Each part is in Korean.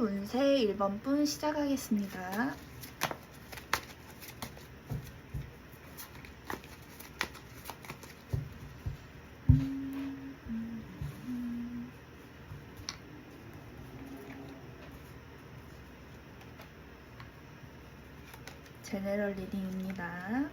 운세 1번 분 시작하겠습니다. 제너럴 리딩입니다.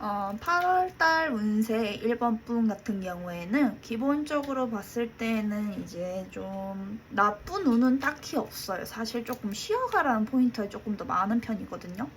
어, 8월달 운세 1번 분 같은 경우에는 기본적으로 봤을 때는 이제 좀 나쁜 운은 딱히 없어요. 사실 조금 쉬어가라는 포인트가 조금 더 많은 편이거든요.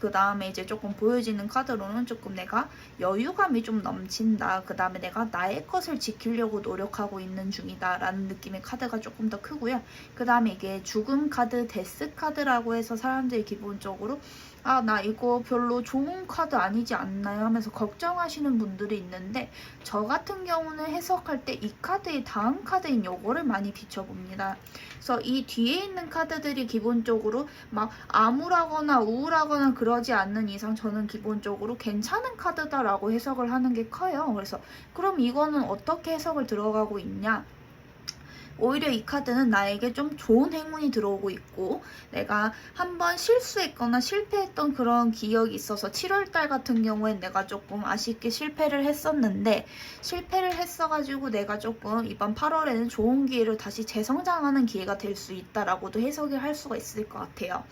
그 다음에 이제 조금 보여지는 카드로는 조금 내가 여유감이 좀 넘친다. 그 다음에 내가 나의 것을 지키려고 노력하고 있는 중이다 라는 느낌의 카드가 조금 더 크고요. 그 다음에 이게 죽음 카드, 데스 카드라고 해서 사람들이 기본적으로 아, 나 이거 별로 좋은 카드 아니지 않나요? 하면서 걱정하시는 분들이 있는데 저 같은 경우는 해석할 때 이 카드의 다음 카드인 요거를 많이 비춰봅니다. 그래서 이 뒤에 있는 카드들이 기본적으로 막 암울하거나 우울하거나 그러지 않는 이상 저는 기본적으로 괜찮은 카드다라고 해석을 하는 게 커요. 그래서 그럼 이거는 어떻게 해석을 들어가고 있냐? 오히려 이 카드는 나에게 좀 좋은 행운이 들어오고 있고 내가 한번 실수했거나 실패했던 그런 기억이 있어서 7월달 같은 경우엔 내가 조금 아쉽게 실패를 했었는데 실패를 했어가지고 내가 조금 이번 8월에는 좋은 기회로 다시 재성장하는 기회가 될 수 있다라고도 해석을 할 수가 있을 것 같아요.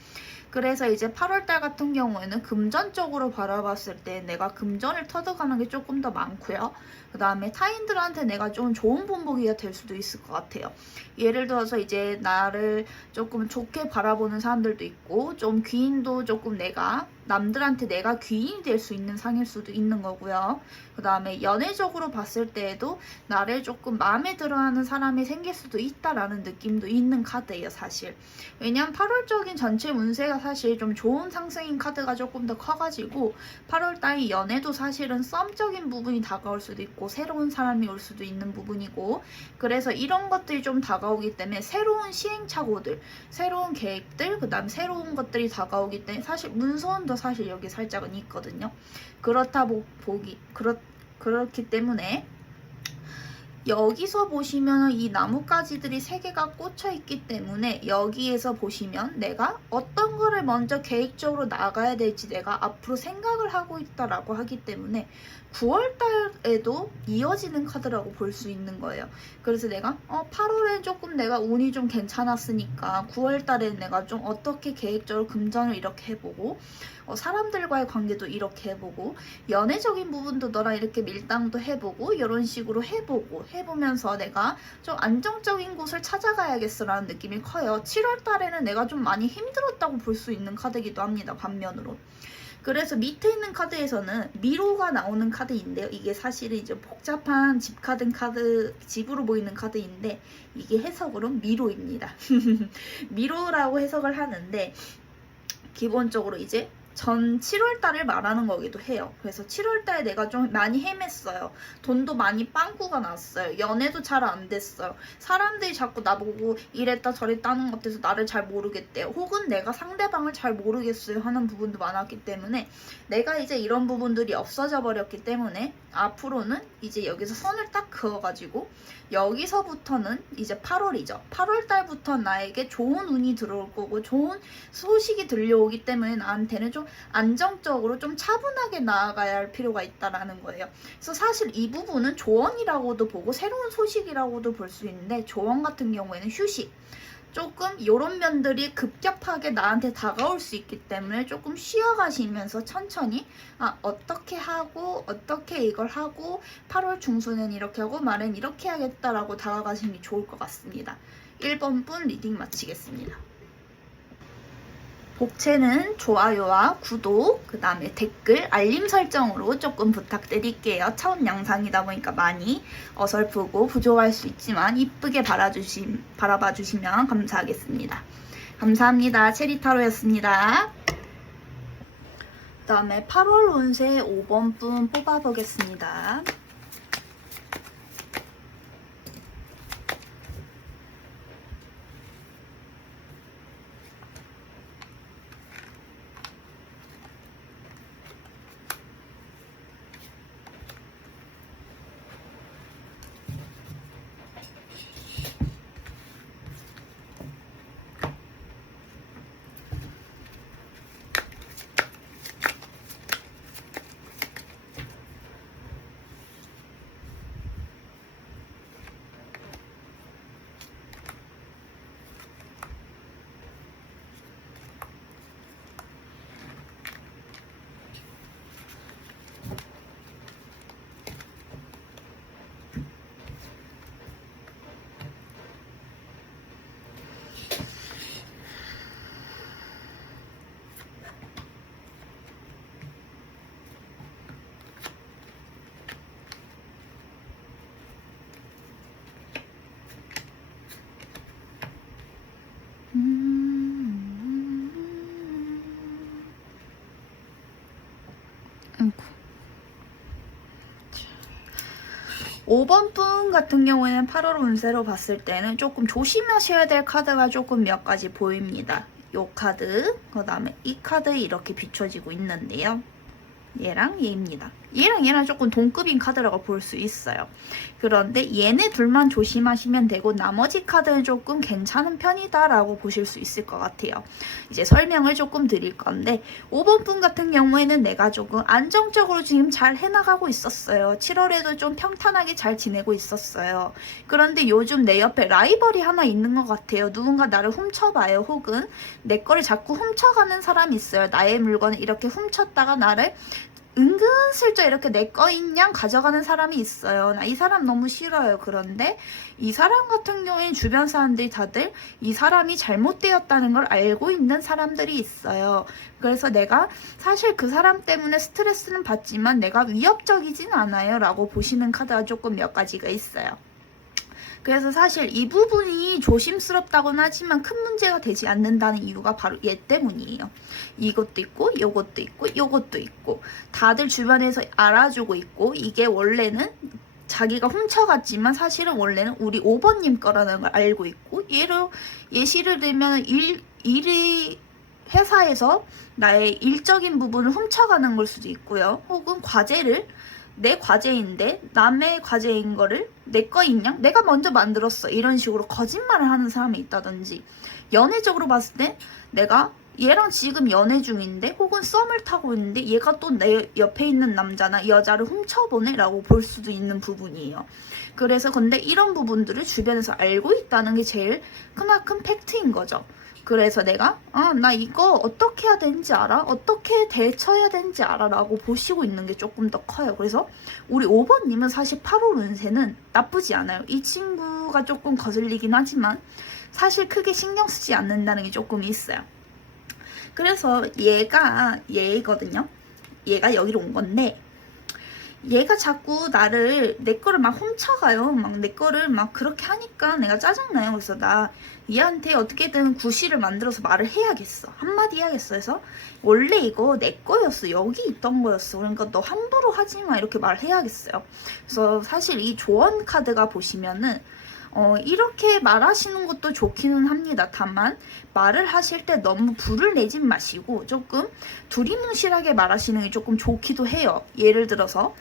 그래서 이제 8월달 같은 경우에는 금전 쪽으로 바라봤을 때 내가 금전을 터득하는 게 조금 더 많고요. 그 다음에 타인들한테 내가 좀 좋은 본보기가 될 수도 있을 것 같아요. 예를 들어서 이제 나를 조금 좋게 바라보는 사람들도 있고 좀 귀인도 조금 남들한테 내가 귀인이 될 수 있는 상일 수도 있는 거고요. 그 다음에 연애적으로 봤을 때에도 나를 조금 마음에 들어하는 사람이 생길 수도 있다라는 느낌도 있는 카드예요, 사실. 왜냐면 8월적인 전체 운세가 사실 좀 좋은 상승인 카드가 조금 더 커가지고 8월달이 연애도 사실은 썸적인 부분이 다가올 수도 있고 새로운 사람이 올 수도 있는 부분이고 그래서 이런 것들이 좀 다가오기 때문에 새로운 시행착오들, 새로운 계획들, 그 다음 새로운 것들이 다가오기 때문에 사실 문서운도 사실 여기 살짝은 있거든요. 그렇기 때문에 여기서 보시면 이 나뭇가지들이 3개가 꽂혀 있기 때문에 여기에서 보시면 내가 어떤 거를 먼저 계획적으로 나가야 될지 내가 앞으로 생각을 하고 있다라고 하기 때문에 9월달에도 이어지는 카드라고 볼 수 있는 거예요. 그래서 내가 8월엔 조금 내가 운이 좀 괜찮았으니까 9월달에 내가 좀 어떻게 계획적으로 금전을 이렇게 해보고 사람들과의 관계도 이렇게 해보고 연애적인 부분도 너랑 이렇게 밀당도 해보고 이런 식으로 해보면서 내가 좀 안정적인 곳을 찾아가야겠어라는 느낌이 커요. 7월달에는 내가 좀 많이 힘들었다고 볼 수 있는 카드이기도 합니다. 반면으로. 그래서 밑에 있는 카드에서는 미로가 나오는 카드인데요. 이게 사실은 이제 복잡한 집으로 보이는 카드인데 이게 해석으로 미로입니다. 미로라고 해석을 하는데 기본적으로 이제 전 7월달을 말하는 거기도 해요. 그래서 7월달에 내가 좀 많이 헤맸어요. 돈도 많이 빵꾸가 났어요. 연애도 잘 안 됐어요. 사람들이 자꾸 나보고 이랬다 저랬다 하는 것 같아서 나를 잘 모르겠대요. 혹은 내가 상대방을 잘 모르겠어요 하는 부분도 많았기 때문에 내가 이제 이런 부분들이 없어져 버렸기 때문에 앞으로는 이제 여기서 선을 딱 그어가지고 여기서부터는 이제 8월이죠. 8월달부터 나에게 좋은 운이 들어올 거고 좋은 소식이 들려오기 때문에 나한테는 좀 안정적으로 좀 차분하게 나아가야 할 필요가 있다라는 거예요. 그래서 사실 이 부분은 조언이라고도 보고 새로운 소식이라고도 볼 수 있는데 조언 같은 경우에는 휴식. 조금 이런 면들이 급격하게 나한테 다가올 수 있기 때문에 조금 쉬어가시면서 천천히 어떻게 하고 어떻게 이걸 하고 8월 중순엔 이렇게 하고 말엔 이렇게 하겠다라고 다가가시는 게 좋을 것 같습니다. 1번 분 리딩 마치겠습니다. 복채는 좋아요와 구독, 그 다음에 댓글, 알림 설정으로 조금 부탁드릴게요. 처음 영상이다 보니까 많이 어설프고 부족할 수 있지만 이쁘게 바라봐 주시면 감사하겠습니다. 감사합니다. 체리타로였습니다. 그 다음에 8월 운세 5번 분 뽑아보겠습니다. 아이고. 5번 분 같은 경우에는 8월 운세로 봤을 때는 조금 조심하셔야 될 카드가 조금 몇 가지 보입니다. 요 카드, 그 다음에 이 카드 이렇게 비춰지고 있는데요. 얘랑 얘입니다. 얘랑 얘랑 조금 동급인 카드라고 볼 수 있어요. 그런데 얘네 둘만 조심하시면 되고 나머지 카드는 조금 괜찮은 편이다 라고 보실 수 있을 것 같아요. 이제 설명을 조금 드릴 건데 5번 분 같은 경우에는 내가 조금 안정적으로 지금 잘 해나가고 있었어요. 7월에도 좀 평탄하게 잘 지내고 있었어요. 그런데 요즘 내 옆에 라이벌이 하나 있는 것 같아요. 누군가 나를 훔쳐봐요. 혹은 내 거를 자꾸 훔쳐가는 사람이 있어요. 나의 물건을 이렇게 훔쳤다가 나를 은근슬쩍 이렇게 내 거인 양 가져가는 사람이 있어요. 나 이 사람 너무 싫어요. 그런데 이 사람 같은 경우에는 주변 사람들이 다들 이 사람이 잘못되었다는 걸 알고 있는 사람들이 있어요. 그래서 내가 사실 그 사람 때문에 스트레스는 받지만 내가 위협적이진 않아요 라고 보시는 카드가 조금 몇 가지가 있어요. 그래서 사실 이 부분이 조심스럽다고는 하지만 큰 문제가 되지 않는다는 이유가 바로 얘 때문이에요. 이것도 있고 요것도 있고 요것도 있고 다들 주변에서 알아주고 있고 이게 원래는 자기가 훔쳐갔지만 사실은 원래는 우리 5번님 거라는 걸 알고 있고 예시를 들면 일이 회사에서 나의 일적인 부분을 훔쳐가는 걸 수도 있고요. 혹은 과제를 내 과제인데 남의 과제인 거를 내 거인 양 내가 먼저 만들었어 이런 식으로 거짓말을 하는 사람이 있다든지 연애적으로 봤을 때 내가 얘랑 지금 연애 중인데 혹은 썸을 타고 있는데 얘가 또 내 옆에 있는 남자나 여자를 훔쳐보네 라고 볼 수도 있는 부분이에요. 그래서 근데 이런 부분들을 주변에서 알고 있다는 게 제일 크나큰 팩트인 거죠. 그래서 내가 나 이거 어떻게 해야 되는지 알아? 어떻게 대처해야 되는지 알아? 라고 보시고 있는 게 조금 더 커요. 그래서 우리 5번님은 사실 8월 운세는 나쁘지 않아요. 이 친구가 조금 거슬리긴 하지만 사실 크게 신경 쓰지 않는다는 게 조금 있어요. 그래서 얘가 얘거든요. 얘가 여기로 온 건데 얘가 자꾸 나를 내 거를 막 훔쳐가요. 막 내 거를 막 그렇게 하니까 내가 짜증나요. 그래서 나 얘한테 어떻게든 구실을 만들어서 말을 해야겠어. 한마디 해야겠어. 해서 원래 이거 내 거였어. 여기 있던 거였어. 그러니까 너 함부로 하지 마. 이렇게 말을 해야겠어요. 그래서 사실 이 조언 카드가 보시면은 이렇게 말하시는 것도 좋기는 합니다. 다만 말을 하실 때 너무 불을 내진 마시고 조금 두리뭉실하게 말하시는 게 조금 좋기도 해요. 예를 들어서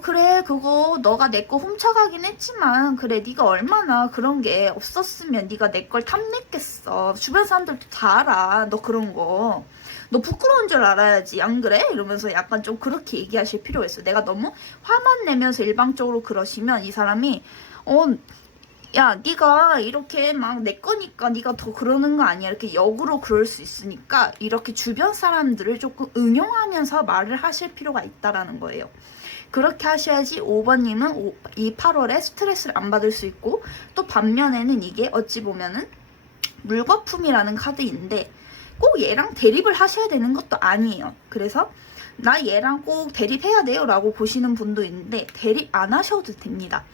그래 그거 너가 내 거 훔쳐가긴 했지만 그래 네가 얼마나 그런 게 없었으면 네가 내 걸 탐냈겠어. 주변 사람들도 다 알아. 너 그런 거. 너 부끄러운 줄 알아야지 안 그래? 이러면서 약간 좀 그렇게 얘기하실 필요가 있어요. 내가 너무 화만 내면서 일방적으로 그러시면 이 사람이 야, 네가 이렇게 막 내 거니까 네가 더 그러는 거 아니야. 이렇게 역으로 그럴 수 있으니까 이렇게 주변 사람들을 조금 응용하면서 말을 하실 필요가 있다라는 거예요. 그렇게 하셔야지 5번님은 이 8월에 스트레스를 안 받을 수 있고 또 반면에는 이게 어찌 보면은 물거품이라는 카드인데 꼭 얘랑 대립을 하셔야 되는 것도 아니에요. 그래서 나 얘랑 꼭 대립해야 돼요 라고 보시는 분도 있는데 대립 안 하셔도 됩니다.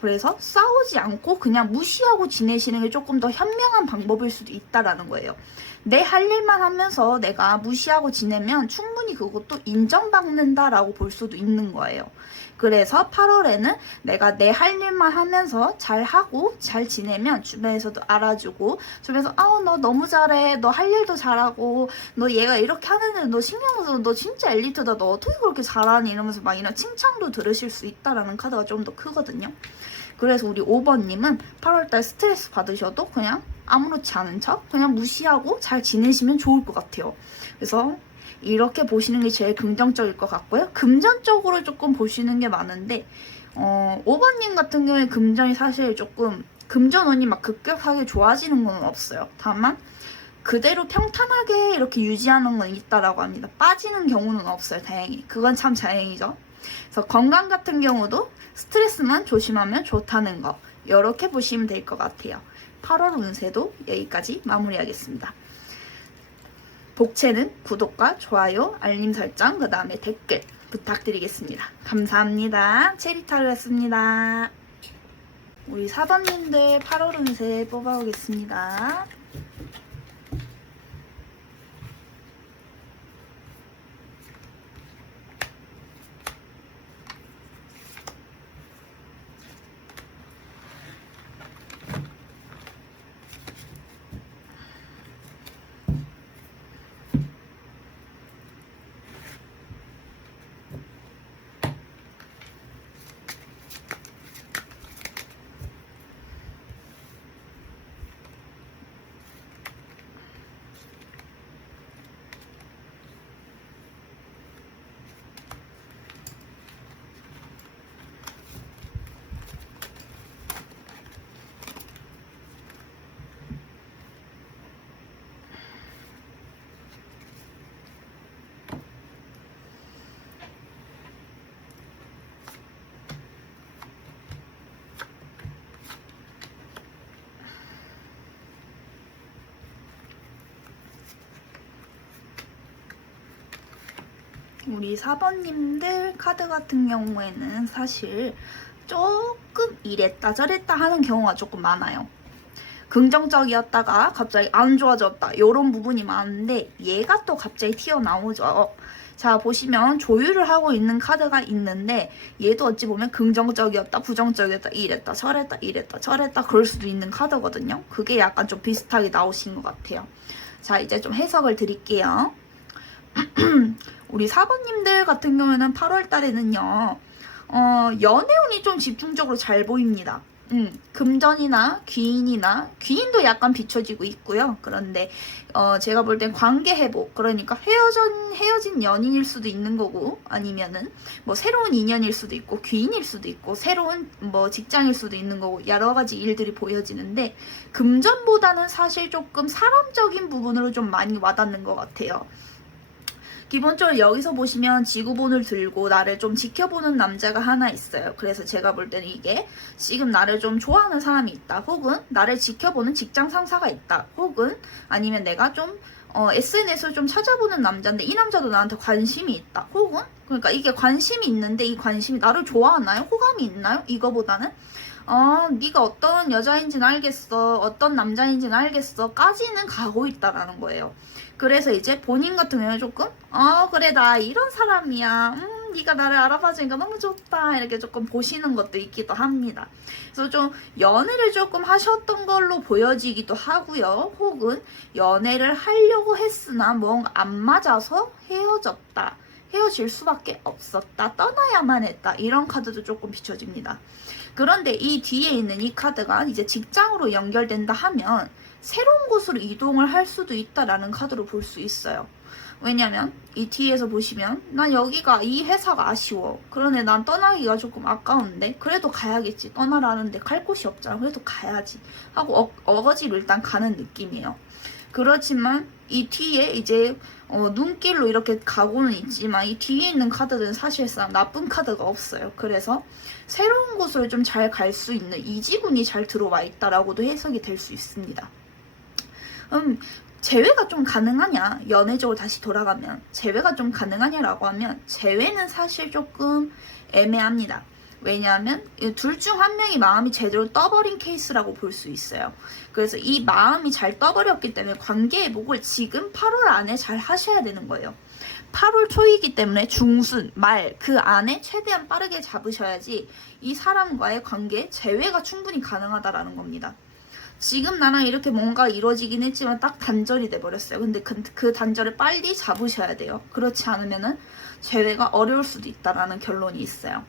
그래서 싸우지 않고 그냥 무시하고 지내시는 게 조금 더 현명한 방법일 수도 있다라는 거예요. 내 할 일만 하면서 내가 무시하고 지내면 충분히 그것도 인정받는다라고 볼 수도 있는 거예요. 그래서 8월에는 내가 내 할 일만 하면서 잘하고 잘 지내면 주변에서도 알아주고 주변에서 너 너무 잘해. 너 할 일도 잘하고 너 얘가 이렇게 하는데 너 신경 써서 너 진짜 엘리트다. 너 어떻게 그렇게 잘하니? 이러면서 막 이런 칭찬도 들으실 수 있다라는 카드가 좀 더 크거든요. 그래서 우리 5번님은 8월달 스트레스 받으셔도 그냥 아무렇지 않은 척 그냥 무시하고 잘 지내시면 좋을 것 같아요. 그래서 이렇게 보시는 게 제일 긍정적일 것 같고요. 금전적으로 조금 보시는 게 많은데 5번님 같은 경우에 금전이 사실 조금 금전운이 막 급격하게 좋아지는 건 없어요. 다만 그대로 평탄하게 이렇게 유지하는 건 있다라고 합니다. 빠지는 경우는 없어요. 다행히. 그건 참 다행이죠. 그래서 건강 같은 경우도 스트레스만 조심하면 좋다는 거 이렇게 보시면 될 것 같아요. 8월 운세도 여기까지 마무리하겠습니다. 복채는 구독과 좋아요, 알림 설정, 그 다음에 댓글 부탁드리겠습니다. 감사합니다. 체리타로였습니다. 우리 4번님들 8월 운세 뽑아보겠습니다. 우리 4번님들 카드 같은 경우에는 사실 조금 이랬다 저랬다 하는 경우가 조금 많아요. 긍정적이었다가 갑자기 안 좋아졌다 이런 부분이 많은데 얘가 또 갑자기 튀어나오죠. 자 보시면 조율을 하고 있는 카드가 있는데 얘도 어찌 보면 긍정적이었다 부정적이었다 이랬다 저랬다 이랬다 저랬다 그럴 수도 있는 카드거든요. 그게 약간 좀 비슷하게 나오신 것 같아요. 자 이제 좀 해석을 드릴게요. 우리 4번님들 같은 경우에는 8월 달에는요 연애운이 좀 집중적으로 잘 보입니다. 금전이나 귀인도 약간 비춰지고 있고요. 그런데 제가 볼 땐 관계 회복, 그러니까 헤어진 연인일 수도 있는 거고 아니면은 뭐 새로운 인연일 수도 있고 귀인일 수도 있고 새로운 뭐 직장일 수도 있는 거고 여러 가지 일들이 보여지는데 금전보다는 사실 조금 사람적인 부분으로 좀 많이 와닿는 것 같아요. 기본적으로 여기서 보시면 지구본을 들고 나를 좀 지켜보는 남자가 하나 있어요. 그래서 제가 볼 때는 이게 지금 나를 좀 좋아하는 사람이 있다. 혹은 나를 지켜보는 직장 상사가 있다. 혹은 아니면 내가 좀 SNS를 좀 찾아보는 남자인데 이 남자도 나한테 관심이 있다. 혹은 그러니까 이게 관심이 있는데 이 관심이 나를 좋아하나요? 호감이 있나요? 이거보다는 네가 어떤 여자인지는 알겠어. 어떤 남자인지는 알겠어. 까지는 가고 있다라는 거예요. 그래서 이제 본인 같은 경우는 조금 그래 나 이런 사람이야. 네가 나를 알아봐주니까 너무 좋다. 이렇게 조금 보시는 것도 있기도 합니다. 그래서 좀 연애를 조금 하셨던 걸로 보여지기도 하고요. 혹은 연애를 하려고 했으나 뭔가 안 맞아서 헤어졌다. 헤어질 수밖에 없었다. 떠나야만 했다. 이런 카드도 조금 비춰집니다. 그런데 이 뒤에 있는 이 카드가 이제 직장으로 연결된다 하면 새로운 곳으로 이동을 할 수도 있다라는 카드로 볼 수 있어요. 왜냐면 이 뒤에서 보시면 난 여기가 이 회사가 아쉬워. 그러네 난 떠나기가 조금 아까운데 그래도 가야겠지. 떠나라는데 갈 곳이 없잖아. 그래도 가야지 하고 어거지로 일단 가는 느낌이에요. 그렇지만 이 뒤에 이제 눈길로 이렇게 가고는 있지만 이 뒤에 있는 카드들은 사실상 나쁜 카드가 없어요. 그래서 새로운 곳으로 좀 잘 갈 수 있는 이지군이 잘 들어와 있다라고도 해석이 될 수 있습니다. 재회가 좀 가능하냐? 연애적으로 다시 돌아가면 재회가 좀 가능하냐라고 하면 재회는 사실 조금 애매합니다. 왜냐하면 둘 중 한 명이 마음이 제대로 떠버린 케이스라고 볼 수 있어요. 그래서 이 마음이 잘 떠버렸기 때문에 관계 회복을 지금 8월 안에 잘 하셔야 되는 거예요. 8월 초이기 때문에 중순, 말 그 안에 최대한 빠르게 잡으셔야지 이 사람과의 관계 재회가 충분히 가능하다라는 겁니다. 지금 나랑 이렇게 뭔가 이루어지긴 했지만 딱 단절이 돼버렸어요. 근데 그 단절을 빨리 잡으셔야 돼요. 그렇지 않으면은 재회가 어려울 수도 있다라는 결론이 있어요.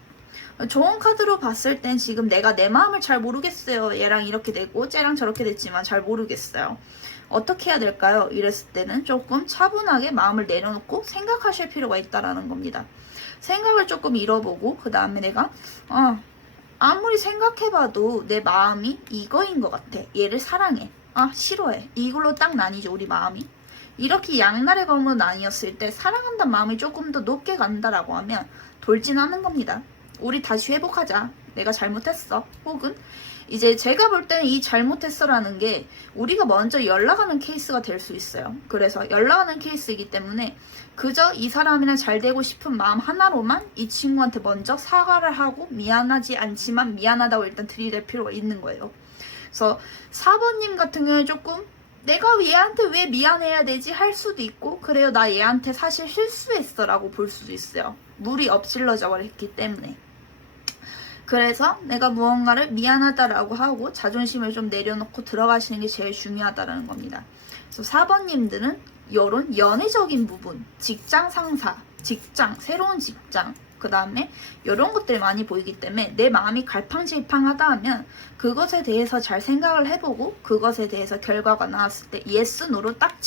좋은 카드로 봤을 땐 지금 내가 내 마음을 잘 모르겠어요. 얘랑 이렇게 되고 쟤랑 저렇게 됐지만 잘 모르겠어요. 어떻게 해야 될까요? 이랬을 때는 조금 차분하게 마음을 내려놓고 생각하실 필요가 있다라는 겁니다. 생각을 조금 잃어보고 그 다음에 내가 아무리 생각해봐도 내 마음이 이거인 것 같아. 얘를 사랑해. 싫어해. 이걸로 딱 나뉘죠, 우리 마음이. 이렇게 양날의 검으로 나뉘었을 때 사랑한다는 마음이 조금 더 높게 간다라고 하면 돌진하는 겁니다. 우리 다시 회복하자. 내가 잘못했어. 혹은 이제 제가 볼 때는 이 잘못했어라는 게 우리가 먼저 연락하는 케이스가 될 수 있어요. 그래서 연락하는 케이스이기 때문에 그저 이 사람이랑 잘 되고 싶은 마음 하나로만 이 친구한테 먼저 사과를 하고 미안하지 않지만 미안하다고 일단 들이댈 필요가 있는 거예요. 그래서 4번님 같은 경우에 조금 내가 얘한테 왜 미안해야 되지 할 수도 있고 그래요 나 얘한테 사실 실수했어 라고 볼 수도 있어요. 물이 엎질러져 버렸기 때문에. 그래서 내가 무언가를 미안하다라고 하고 자존심을 좀 내려놓고 들어가시는 게 제일 중요하다라는 겁니다. 그래서 4번님들은 이런 연애적인 부분, 직장 상사, 직장, 새로운 직장, 그 다음에 이런 것들이 많이 보이기 때문에 내 마음이 갈팡질팡하다 하면 그것에 대해서 잘 생각을 해보고 그것에 대해서 결과가 나왔을 때 yes, no로 딱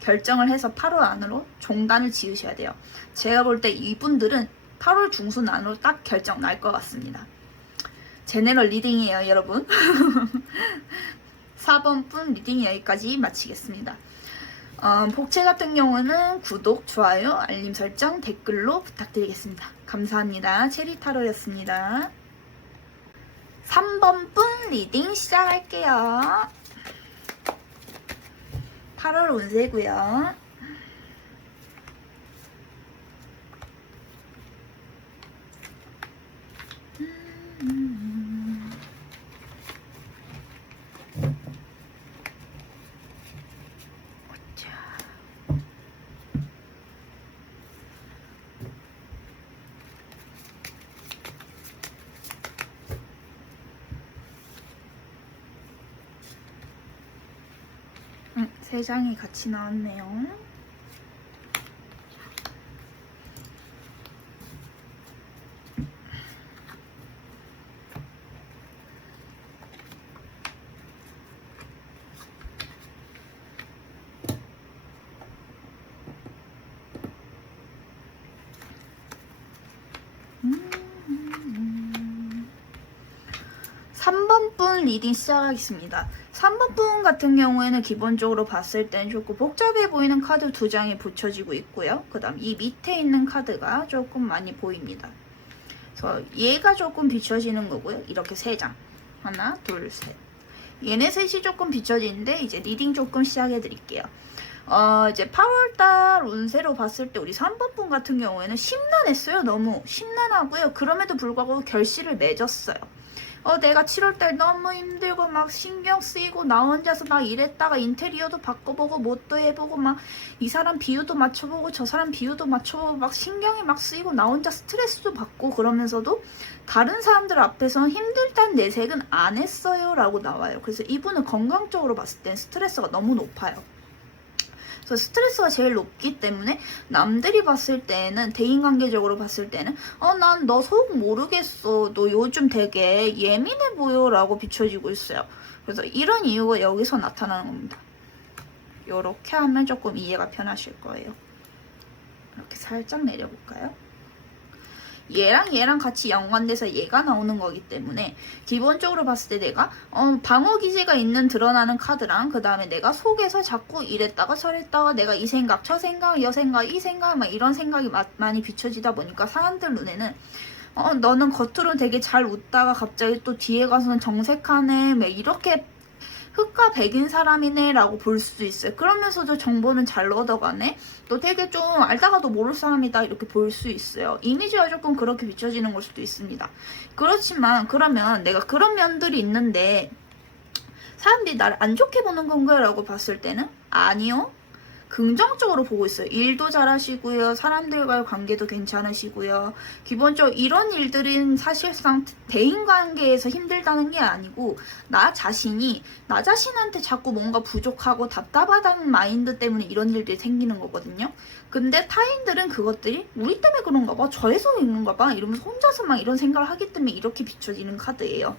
결정을 해서 8월 안으로 종단을 지으셔야 돼요. 제가 볼 때 이분들은 8월 중순 안으로 딱 결정 날 것 같습니다. 제네럴 리딩이에요, 여러분. 4번 분 리딩 여기까지 마치겠습니다. 복채 같은 경우는 구독, 좋아요, 알림 설정, 댓글로 부탁드리겠습니다. 감사합니다. 체리타로였습니다. 3번 분 리딩 시작할게요. 8월 운세고요. 세 장이 같이 나왔네요. 리딩 시작하겠습니다. 3번 분 같은 경우에는 기본적으로 봤을 땐 조금 복잡해 보이는 카드 2장이 붙여지고 있고요. 그 다음 이 밑에 있는 카드가 조금 많이 보입니다. 그래서 얘가 조금 비춰지는 거고요. 이렇게 3장. 하나, 둘, 셋. 얘네 셋이 조금 비춰지는데 이제 리딩 조금 시작해 드릴게요. 이제 8월달 운세로 봤을 때 우리 3번 분 같은 경우에는 심란했어요. 너무 심란하고요. 그럼에도 불구하고 결실을 맺었어요. 내가 7월달 너무 힘들고 막 신경 쓰이고 나 혼자서 막 일했다가 인테리어도 바꿔보고 뭣도 해보고 막 이 사람 비유도 맞춰보고 저 사람 비유도 맞춰보고 막 신경이 막 쓰이고 나 혼자 스트레스도 받고 그러면서도 다른 사람들 앞에서는 힘들다는 내색은 안 했어요 라고 나와요. 그래서 이분은 건강적으로 봤을 땐 스트레스가 너무 높아요. 그래서 스트레스가 제일 높기 때문에 남들이 봤을 때는 대인관계적으로 봤을 때는 난 너 속 모르겠어. 너 요즘 되게 예민해 보여 라고 비춰지고 있어요. 그래서 이런 이유가 여기서 나타나는 겁니다. 이렇게 하면 조금 이해가 편하실 거예요. 이렇게 살짝 내려볼까요? 얘랑 같이 연관돼서 얘가 나오는 거기 때문에 기본적으로 봤을 때 내가 방어 기제가 있는 드러나는 카드랑 그 다음에 내가 속에서 자꾸 이랬다가 저랬다가 내가 이 생각 저 생각 여 생각 이 생각 막 이런 생각이 많이 비춰지다 보니까 사람들 눈에는 너는 겉으로는 되게 잘 웃다가 갑자기 또 뒤에 가서는 정색하네 막 이렇게 흑과 백인 사람이네 라고 볼 수도 있어요. 그러면서도 정보는 잘 얻어가네. 또 되게 좀 알다가도 모를 사람이다 이렇게 볼 수 있어요. 이미지가 조금 그렇게 비춰지는 걸 수도 있습니다. 그렇지만 그러면 내가 그런 면들이 있는데 사람들이 나를 안 좋게 보는 건가요? 라고 봤을 때는 아니요. 긍정적으로 보고 있어요. 일도 잘하시고요. 사람들과의 관계도 괜찮으시고요. 기본적으로 이런 일들은 사실상 대인관계에서 힘들다는 게 아니고 나 자신한테 자꾸 뭔가 부족하고 답답하다는 마인드 때문에 이런 일들이 생기는 거거든요. 근데 타인들은 그것들이 우리 때문에 그런가 봐. 저에서 있는가 봐. 이러면서 혼자서 막 이런 생각을 하기 때문에 이렇게 비춰지는 카드예요.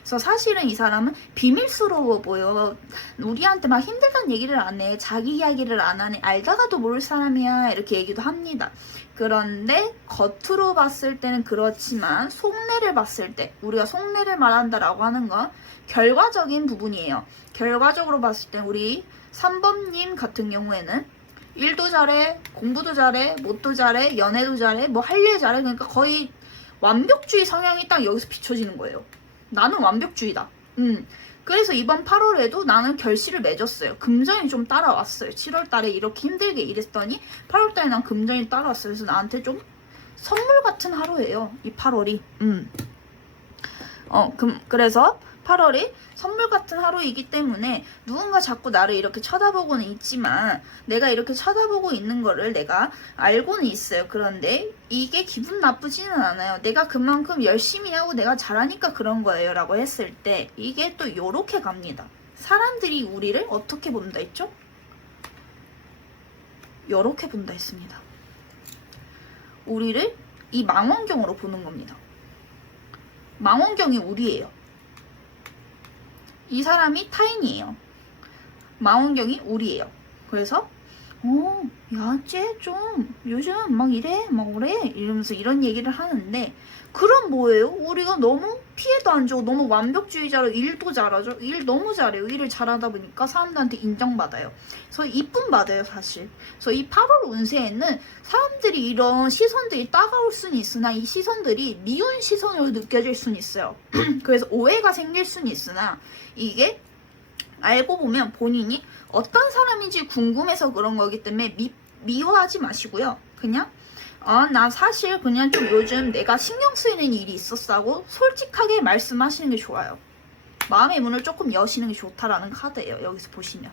그래서 사실은 이 사람은 비밀스러워 보여. 우리한테 막 힘들다는 얘기를 안 해. 자기 이야기를 안 하네. 알다가도 모를 사람이야. 이렇게 얘기도 합니다. 그런데 겉으로 봤을 때는 그렇지만 속내를 봤을 때 우리가 속내를 말한다라고 하는 건 결과적인 부분이에요. 결과적으로 봤을 때 우리 3번님 같은 경우에는 일도 잘해, 공부도 잘해, 못도 잘해, 연애도 잘해, 뭐 할 일 잘해. 그러니까 거의 완벽주의 성향이 딱 여기서 비춰지는 거예요. 나는 완벽주의다. 그래서 이번 8월에도 나는 결실을 맺었어요. 금전이 좀 따라왔어요. 7월달에 이렇게 힘들게 일했더니 8월달에 난 금전이 따라왔어요. 그래서 나한테 좀 선물 같은 하루예요. 이 8월이. 그래서 8월이 선물 같은 하루이기 때문에 누군가 자꾸 나를 이렇게 쳐다보고는 있지만 내가 이렇게 쳐다보고 있는 거를 내가 알고는 있어요. 그런데 이게 기분 나쁘지는 않아요. 내가 그만큼 열심히 하고 내가 잘하니까 그런 거예요 라고 했을 때 이게 또 요렇게 갑니다. 사람들이 우리를 어떻게 본다 했죠? 요렇게 본다 했습니다. 우리를 이 망원경으로 보는 겁니다. 망원경이 우리예요. 이 사람이 타인이에요. 망원경이 우리예요. 그래서 야, 쟤 좀 요즘 막 이래 막 그래 이러면서 이런 얘기를 하는데 그럼 뭐예요? 우리가 너무 피해도 안 주고 너무 완벽주의자로 일도 잘하죠. 일 너무 잘해요. 일을 잘하다 보니까 사람들한테 인정받아요. 그래서 이쁨 받아요 사실. 그래서 이 8월 운세에는 사람들이 이런 시선들이 따가울 수는 있으나 이 시선들이 미운 시선으로 느껴질 수는 있어요. 그래서 오해가 생길 수는 있으나 이게 알고 보면 본인이 어떤 사람인지 궁금해서 그런 거기 때문에 미워하지 마시고요. 그냥 나 사실 그냥 좀 요즘 내가 신경 쓰이는 일이 있었다고 솔직하게 말씀하시는 게 좋아요. 마음의 문을 조금 여시는 게 좋다라는 카드예요. 여기서 보시면.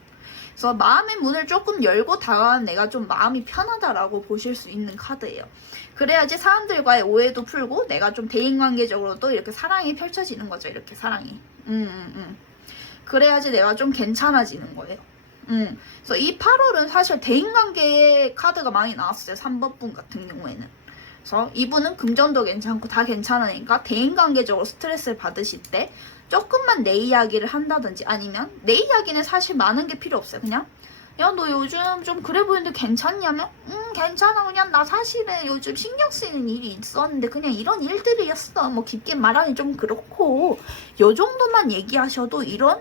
그래서 마음의 문을 조금 열고 다가가면 내가 좀 마음이 편하다라고 보실 수 있는 카드예요. 그래야지 사람들과의 오해도 풀고 내가 좀 대인관계적으로도 이렇게 사랑이 펼쳐지는 거죠. 이렇게 사랑이. 그래야지 내가 좀 괜찮아지는 거예요. 그래서 이 8월은 사실 대인관계 카드가 많이 나왔어요. 3번 분 같은 경우에는. 그래서 이분은 금전도 괜찮고 다 괜찮으니까 대인관계적으로 스트레스를 받으실 때 조금만 내 이야기를 한다든지 아니면 내 이야기는 사실 많은 게 필요 없어요. 그냥 야, 너 요즘 좀 그래 보이는데 괜찮냐면? 괜찮아. 그냥 나 사실은 요즘 신경 쓰이는 일이 있었는데 그냥 이런 일들이었어. 뭐 깊게 말하기 좀 그렇고 요 정도만 얘기하셔도 이런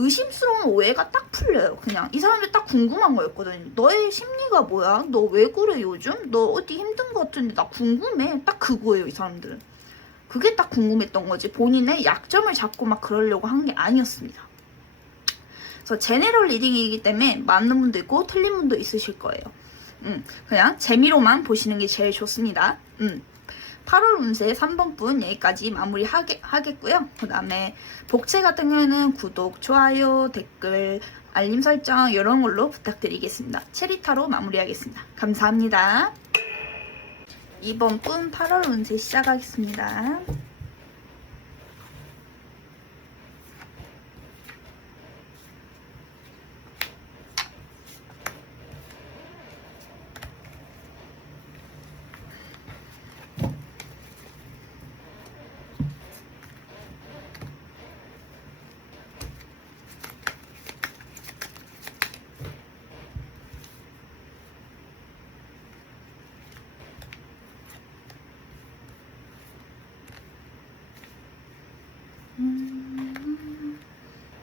의심스러운 오해가 딱 풀려요. 그냥 이 사람들 딱 궁금한 거였거든요. 너의 심리가 뭐야? 너 왜 그래 요즘? 너 어디 힘든 거 같은데 나 궁금해. 딱 그거예요. 이 사람들은. 그게 딱 궁금했던 거지. 본인의 약점을 잡고 막 그러려고 한 게 아니었습니다. 그래서 제네럴 리딩이기 때문에 맞는 분도 있고 틀린 분도 있으실 거예요. 그냥 재미로만 보시는 게 제일 좋습니다. 8월 운세 3번분 여기까지 마무리하겠고요. 그 다음에 복채 같은 경우에는 구독, 좋아요, 댓글, 알림 설정 이런 걸로 부탁드리겠습니다. 체리타로 마무리하겠습니다. 감사합니다. 이번 분 8월 운세 시작하겠습니다.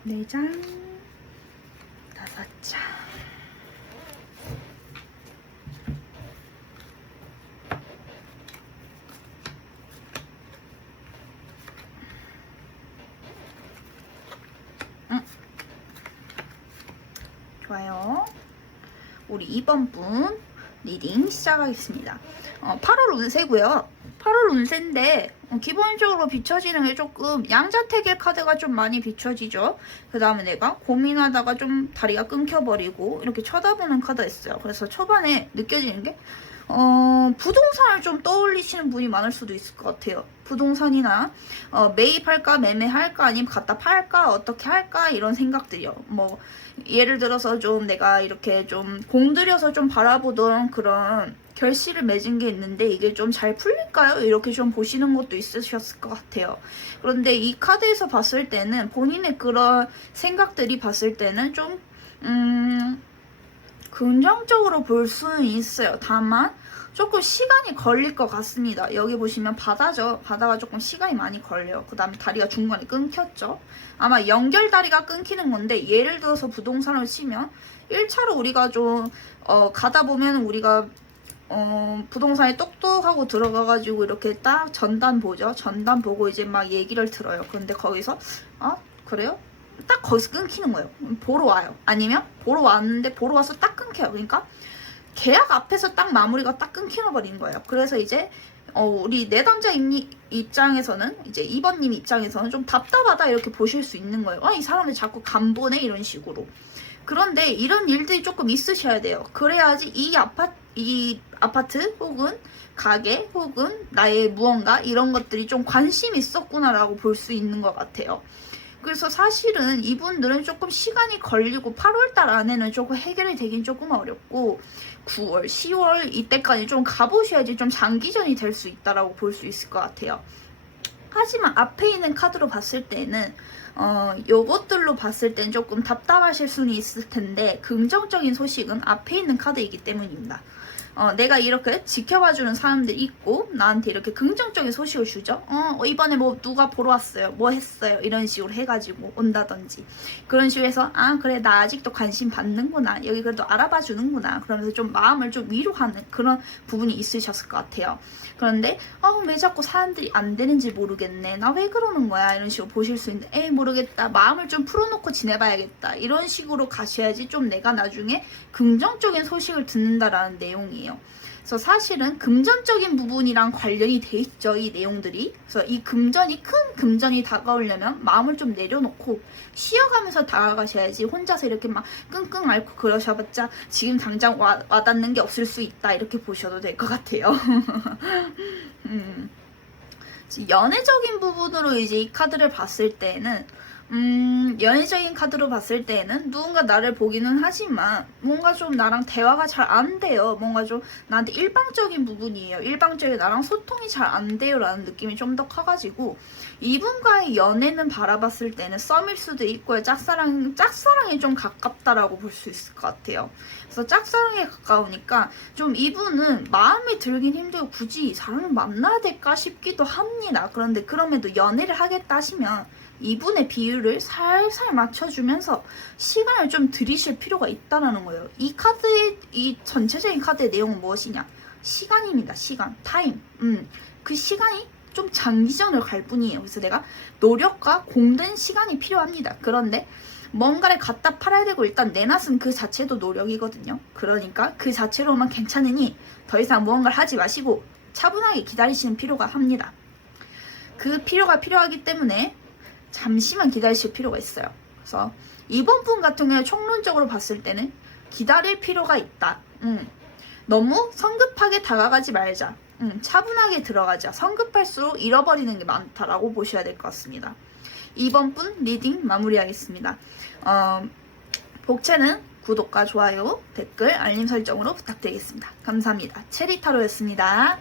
네 장, 5장. 좋아요. 우리 2번 분 리딩 시작하겠습니다. 8월 운세고요. 8월 운세인데 기본적으로 비춰지는 게 조금 양자택일 카드가 좀 많이 비춰지죠. 그 다음에 내가 고민하다가 좀 다리가 끊겨버리고 이렇게 쳐다보는 카드가 있어요. 그래서 초반에 느껴지는 게 부동산을 좀 떠올리시는 분이 많을 수도 있을 것 같아요. 부동산이나 매입할까 매매할까 아니면 갖다 팔까 어떻게 할까 이런 생각들이요. 뭐 예를 들어서 좀 내가 이렇게 좀 공들여서 좀 바라보던 그런 결실을 맺은 게 있는데 이게 좀 잘 풀릴까요? 이렇게 좀 보시는 것도 있으셨을 것 같아요. 그런데 이 카드에서 봤을 때는 본인의 그런 생각들이 봤을 때는 좀 긍정적으로 볼 수는 있어요. 다만 조금 시간이 걸릴 것 같습니다. 여기 보시면 바다죠. 바다가 조금 시간이 많이 걸려요. 그 다음에 다리가 중간에 끊겼죠. 아마 연결다리가 끊기는 건데 예를 들어서 부동산을 치면 1차로 우리가 좀 가다 보면 우리가 부동산에 똑똑하고 들어가가지고 이렇게 딱 전단 보죠. 전단 보고 이제 막 얘기를 들어요. 그런데 거기서 그래요? 딱 거기서 끊기는 거예요. 보러 와요. 아니면 보러 왔는데 보러 와서 딱 끊겨요. 그러니까 계약 앞에서 딱 마무리가 딱 끊겨버리는 거예요. 그래서 이제 우리 내담자 입장에서는 이제 2번님 입장에서는 좀 답답하다 이렇게 보실 수 있는 거예요. 이 사람이 자꾸 간보네 이런 식으로. 그런데 이런 일들이 조금 있으셔야 돼요. 그래야지 이 아파트 혹은 가게 혹은 나의 무언가 이런 것들이 좀 관심이 있었구나라고 볼 수 있는 것 같아요. 그래서 사실은 이분들은 조금 시간이 걸리고 8월달 안에는 조금 해결이 되긴 조금 어렵고 9월, 10월 이때까지 좀 가보셔야지 좀 장기전이 될 수 있다라고 볼 수 있을 것 같아요. 하지만 앞에 있는 카드로 봤을 때는 요것들로 봤을 땐 조금 답답하실 수는 있을 텐데 긍정적인 소식은 앞에 있는 카드이기 때문입니다. 내가 이렇게 지켜봐주는 사람들이 있고 나한테 이렇게 긍정적인 소식을 주죠. 이번에 뭐 누가 보러 왔어요, 뭐 했어요 이런 식으로 해가지고 온다든지 그런 식으로 해서 그래 나 아직도 관심 받는구나, 여기 그래도 알아봐 주는구나 그러면서 좀 마음을 좀 위로하는 그런 부분이 있으셨을 것 같아요. 그런데 왜 자꾸 사람들이 안 되는지 모르겠네, 나 왜 그러는 거야 이런 식으로 보실 수 있는데 에이 모르겠다, 마음을 좀 풀어놓고 지내봐야겠다 이런 식으로 가셔야지 좀 내가 나중에 긍정적인 소식을 듣는다라는 내용이에요. 그래서 사실은 금전적인 부분이랑 관련이 돼 있죠, 이 내용들이. 그래서 이 금전이 큰 금전이 다가오려면 마음을 좀 내려놓고 쉬어가면서 다가가셔야지 혼자서 이렇게 막 끙끙 앓고 그러셔봤자 지금 당장 와닿는 게 없을 수 있다 이렇게 보셔도 될 것 같아요. 연애적인 부분으로 이제 이 카드를 봤을 때는 연애적인 카드로 봤을 때에는 누군가 나를 보기는 하지만 뭔가 좀 나랑 대화가 잘 안 돼요. 뭔가 좀 나한테 일방적인 부분이에요. 일방적인 나랑 소통이 잘 안 돼요 라는 느낌이 좀 더 커가지고 이분과의 연애는 바라봤을 때는 썸일 수도 있고요. 짝사랑에 좀 가깝다라고 볼 수 있을 것 같아요. 그래서 짝사랑에 가까우니까 좀 이분은 마음에 들긴 힘들고 굳이 이 사람을 만나야 될까 싶기도 합니다. 그런데 그럼에도 연애를 하겠다 하시면 이분의 비율을 살살 맞춰주면서 시간을 좀 들이실 필요가 있다는 거예요. 이 카드의 이 전체적인 카드의 내용은 무엇이냐? 시간입니다. 시간, 타임. 그 시간이 좀 장기전을 갈 뿐이에요. 그래서 내가 노력과 공든 시간이 필요합니다. 그런데 뭔가를 갖다 팔아야 되고 일단 내놨으면 그 자체도 노력이거든요. 그러니까 그 자체로만 괜찮으니 더 이상 무언가를 하지 마시고 차분하게 기다리시는 필요가 합니다. 그 필요가 필요하기 때문에 잠시만 기다리실 필요가 있어요. 그래서 이번 분 같은 경우에 총론적으로 봤을 때는 기다릴 필요가 있다. 너무 성급하게 다가가지 말자. 차분하게 들어가자. 성급할수록 잃어버리는 게 많다라고 보셔야 될 것 같습니다. 이번 분 리딩 마무리하겠습니다. 복채는 구독과 좋아요, 댓글, 알림 설정으로 부탁드리겠습니다. 감사합니다. 체리타로였습니다.